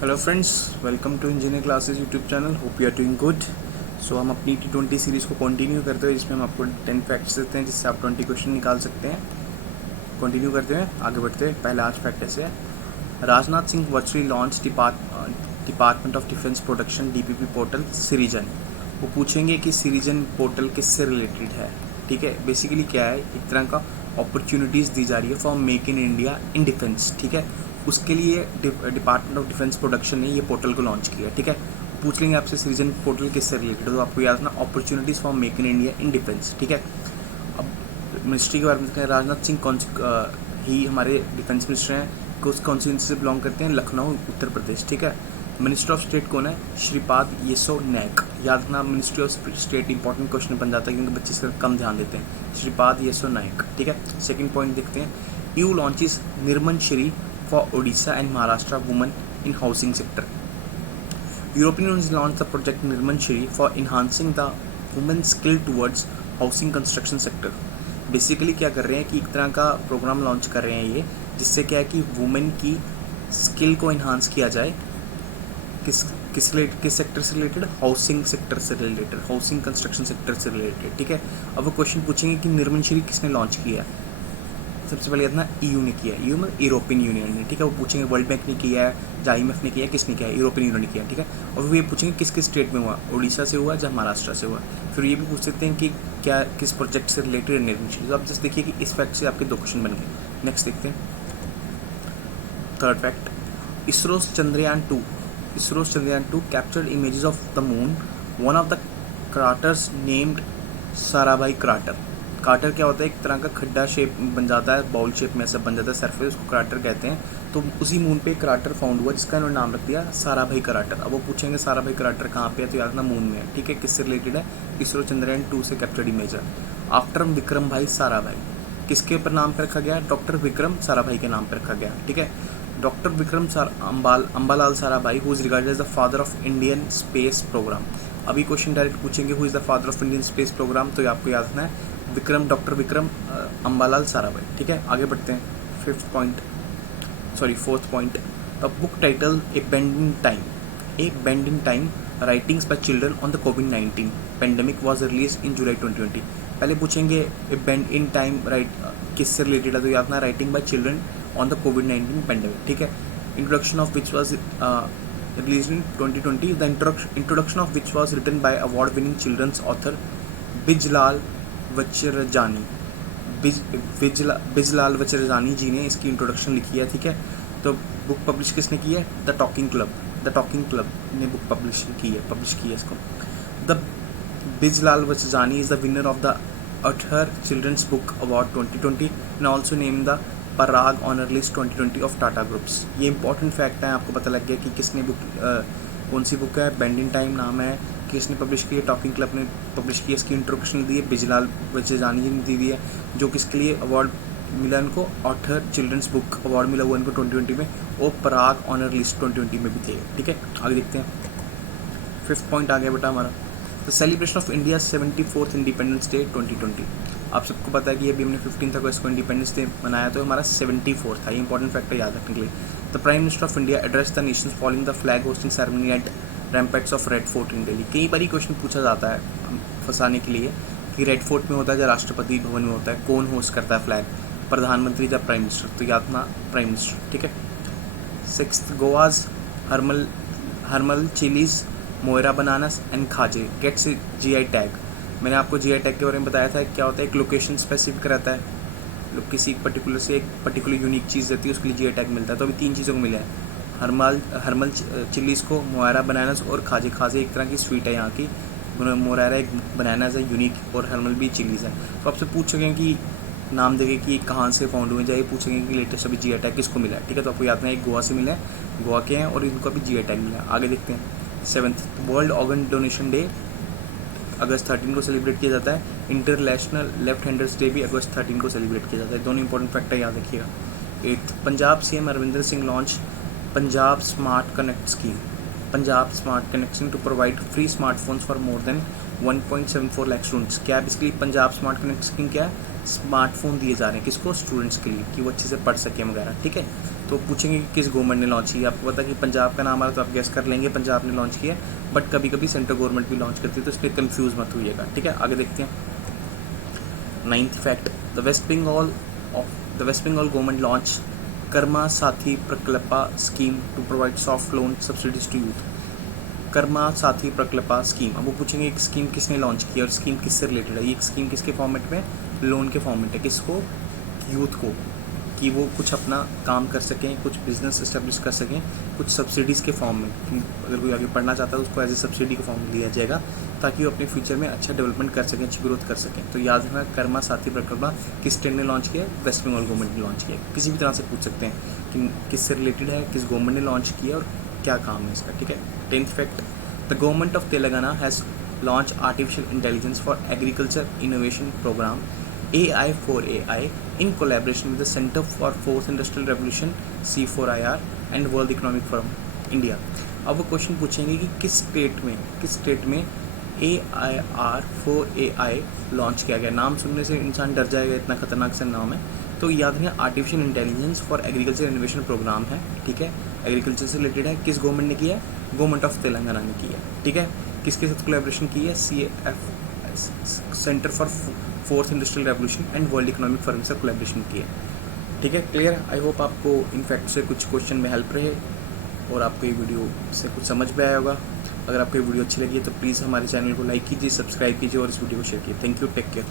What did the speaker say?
Hello friends, welcome to engineer classes YouTube channel. Hope you are doing good. So हम अपनी T20 series को continue करते हुए जिसमें हम आपको 10 फैक्ट्स देते हैं जिससे आप 20 क्वेश्चन निकाल सकते हैं। कंटिन्यू करते हैं, आगे बढ़ते हैं। पहला आज फैक्ट ऐसे है, Rajnath Singh virtually launch department of defence production DPP portal सिरीजन। वो पूछेंगे कि सिरीजन पोर्टल किससे रिलेटेड है। ठीक है, बेसिकली क्या है, एक तरह का अपॉर्चुनिटीज़ दी जा रही है for make in India in defence. ठीक है, उसके लिए डिपार्टमेंट ऑफ डिफेंस प्रोडक्शन ने ये पोर्टल को लॉन्च किया। ठीक है, पूछ लेंगे आपसे सिरीजन पोर्टल किससे रिलेटेड, तो आपको याद रखना opportunities for make in India in defence. ठीक है, अब मिनिस्ट्री के बारे में देखते हैं। राजनाथ सिंह ही हमारे डिफेंस मिनिस्टर हैं, उस कॉन्स्टिट्यूंसी से बिलोंग करते हैं, लखनऊ उत्तर प्रदेश। ठीक है, मिनिस्टर ऑफ स्टेट कौन है, श्रीपाद येसो नायक। याद रखना, ministry of state important question बन जाता है क्योंकि बच्चे इसका कम ध्यान देते हैं। श्रीपाद येसो नायक। ठीक है, सेकंड पॉइंट देखते हैं, EU launches Nirman Shree for Odisha and Maharashtra women in housing sector. European Union launched the project Nirman Shri for enhancing the women's skill towards housing construction sector. Basically क्या कर रहे हैं कि एक तरह का प्रोग्राम लॉन्च कर रहे हैं ये, जिससे क्या है कि वुमेन की स्किल को इन्हांस किया जाए। किस किस सेक्टर से रिलेटेड, हाउसिंग सेक्टर से रिलेटेड, हाउसिंग कंस्ट्रक्शन सेक्टर से रिलेटेड। ठीक है, अब वो क्वेश्चन पूछेंगे कि निर्मन श्री किसने लॉन्च किया है। सबसे पहले इतना EU ने किया, EU में यूरोपियन यूनियन ने। ठीक है, वो पूछेंगे वर्ल्ड बैंक ने किया है, IMF ने किया है, किसने किया है, यूरोपियन यूनियन ने किया। ठीक है, और वो ये पूछेंगे किस किस स्टेट में हुआ, उड़ीसा से हुआ या महाराष्ट्र से हुआ। फिर ये भी पूछ सकते हैं कि क्या किस प्रोजेक्ट से रिलेटेड निर्णय। तो आप जस्ट देखिए कि इस फैक्ट से आपके 2 क्वेश्चन बन गए। नेक्स्ट देखते हैं third fact, ISRO's Chandrayaan 2 captured images of the moon, one of the craters named Sarabhai crater. Crater क्या होता है, एक तरह का खड्डा शेप बन जाता है, बाउल शेप में ऐसा बन जाता है सरफेस, उसको क्राटर कहते हैं। तो उसी मून पे क्राटर फाउंड हुआ जिसका इन्होंने नाम रख दिया साराभाई क्राटर। अब वो पूछेंगे साराभाई क्राटर कहाँ पे है, तो याद रखना मून में है। ठीक है, किससे रिलेटेड है, इसरो चंद्रयान 2 से कैप्चर्ड इमेज है। आफ्टर विक्रम भाई साराभाई, किसके ऊपर नाम पे रखा गया, डॉक्टर विक्रम साराभाई के नाम पे रखा गया। ठीक है, doctor Vikram Ambalal Sarabhai who is regarded as the father of Indian space program. अभी क्वेश्चन डायरेक्ट पूछेंगे who is the father of Indian space program, तो आपको याद रखना है डॉक्टर विक्रम अंबालाल साराभाई। ठीक है, आगे बढ़ते हैं। Fourth point, a book title a bend in time writings by children on the कोविड-19 pandemic was release in July 2020। पहले पूछेंगे a bend in time write किससे रिलेटेड है, तो याद रखना writing by children on the कोविड-19 पेंडेमिक। ठीक है, introduction of which was released in 2020, the introduction of which was written by award-winning children's author बिजलाल वचरजानी जी ने इसकी इंट्रोडक्शन लिखी है। ठीक है, तो बुक पब्लिश किसने की है, द टॉकिंग क्लब ने बुक पब्लिश की है इसको। The Bijal Vachharajani is the winner of the Atta children's book award 2020 and also name the Parag honour list 2020 of Tata groups. ये इंपॉर्टेंट फैक्ट है, आपको पता लग गया कि किसने बुक कौन सी बुक है, बेंड इन टाइम नाम है, किसने पब्लिश की है, टॉकिंग क्लब ने पब्लिश की है। इसकी इंट्रोडक्शन दी है बिजलाल वचरजानी जी ने दी है, जो किसके लिए अवार्ड मिला इनको, ऑथर चिल्ड्रंस बुक अवार्ड मिला हुआ इनको 2020 में, और पराग ऑनर लिस्ट 2020 में भी थे। ठीक है, आगे देखते हैं। फिफ्थ पॉइंट आ गया बेटा हमारा, the celebration of India 74th independence day 2020। आप सबको पता है कि अभी हमने 15 अगस्त को इंडिपेंडेंस डे मनाया, तो हमारा 74 था। ये इंपॉर्टेंट फैक्ट है याद रखने के लिए। The prime minister of India address the nation following the flag hoisting ceremony at ramparts of red fort in Delhi. कई बार क्वेश्चन पूछा जाता है फंसाने के लिए कि रेड फोर्ट में होता है या राष्ट्रपति भवन में होता है, कौन होस्ट करता है फ्लैग, प्रधानमंत्री या प्राइम मिनिस्टर, तो याद ना प्राइम मिनिस्टर। ठीक है, sixth, Goa's Harmal chillies Moira bananas and khaje gets GI tag. मैंने आपको GI टैग के बारे में बताया था, क्या होता है, एक लोकेशन स्पेसिफिक रहता है, लोग किसी पर्टिकुलर से एक पर्टिकुलर यूनिक चीज़ रहती है, उसके लिए GI टैग मिलता है। तो अभी 3 चीज़ों को मिला है, हर्मल चिलीज़ को, मोयरा बनानास और खाजे एक तरह की स्वीट है यहाँ की। मोयरा एक बनानास है यूनिक, और हर्मल भी चिलीज़ है। तो आपसे पूछ सकें कि नाम देंगे कि कहाँ से फाउंड हुए, जाए पूछेंगे कि लेटेस्ट अभी GI टैग किसको मिला है। ठीक है, तो आपको याद नहीं, एक गोवा से मिला है, गोवा के हैं, और इनको अभी GI टैग मिला है। आगे देखते हैं। 7th, world organ donation day अगस्त 13 को सेलिब्रेट किया जाता है। इंटरनेशनल लेफ्ट हैंडर्स डे भी अगस्त 13 को सेलिब्रेट किया जाता है। दोनों इंपॉर्टेंट फैक्टर याद रखिएगा। 8th, Punjab CM Arvinder Singh launch Punjab smart connect scheme to provide free smartphones for more than 1.74 lakh students. क्या है basically Punjab smart connect scheme, क्या है, स्मार्टफोन दिए जा रहे हैं किसको, स्टूडेंट्स के लिए, कि वो अच्छे से पढ़ सकें वगैरह, ठीक है। तो पूछेंगे कि किस गवर्नमेंट ने लॉन्च किया, आपको पता कि पंजाब का नाम आ रहा है तो आप गेस कर लेंगे पंजाब ने लॉन्च किया, बट कभी कभी सेंट्रल गवर्नमेंट भी लॉन्च करती है, तो इसलिए कंफ्यूज मत होइएगा, ठीक है। आगे देखते हैं। 9th fact, the West Bengal government launch Karma Sathi Prakalpa scheme to provide soft loan subsidies to youth. Karma Sathi Prakalpa scheme, अब वो पूछेंगे एक स्कीम किसने लॉन्च की और स्कीम किससे रिलेटेड है। ये एक स्कीम किसके फॉर्मेट में, लोन के फॉर्मेट है, किसको, यूथ को, कि वो कुछ अपना काम कर सकें, कुछ बिजनेस इस्टेब्लिश कर सकें, कुछ सब्सिडीज़ के फॉर्म में, अगर कोई आगे पढ़ना चाहता है तो उसको एज ए सब्सिडी के फॉर्म में लिया जाएगा, ताकि वो अपने फ्यूचर में अच्छा डेवलपमेंट कर सकें, अच्छी ग्रोथ कर सकें। तो याद रखना, कर्मा साथी प्रकल्प किस स्टेट ने लॉन्च किया, वेस्ट बंगाल गवर्नमेंट ने लॉन्च किया। किसी भी तरह से पूछ सकते हैं कि किससे रिलेटेड है, किस गवर्नमेंट ने लॉन्च किया और क्या काम है इसका, ठीक है। 10th fact, the government of Telangana has launch artificial intelligence for agriculture innovation program AI4AI in collaboration with the Center for Fourth Industrial Revolution C4IR and World Economic Forum India। अब वो क्वेश्चन पूछेंगे कि किस स्टेट में AIR4AI launch किया गया। नाम सुनने से इंसान डर जाएगा, इतना खतरनाक सा नाम है। तो याद रखिए, artificial intelligence for agriculture innovation program है, ठीक है, एग्रीकल्चर से रिलेटेड है। किस गवर्नमेंट ने किया है, गवर्नमेंट ऑफ तेलंगाना ने किया है, ठीक है। किसके साथ कोलैबोरेशन की है, centre for fourth industrial revolution and world economic forum से कोलैबोरेशन किया, ठीक है। क्लियर, आई होप आपको इनफैक्ट से कुछ क्वेश्चन में हेल्प रहे और आपको ये वीडियो से कुछ समझ में आया होगा। अगर आपको ये वीडियो अच्छी लगी है तो प्लीज़ हमारे चैनल को लाइक कीजिए, सब्सक्राइब कीजिए और इस वीडियो को शेयर कीजिए। Thank you, take care.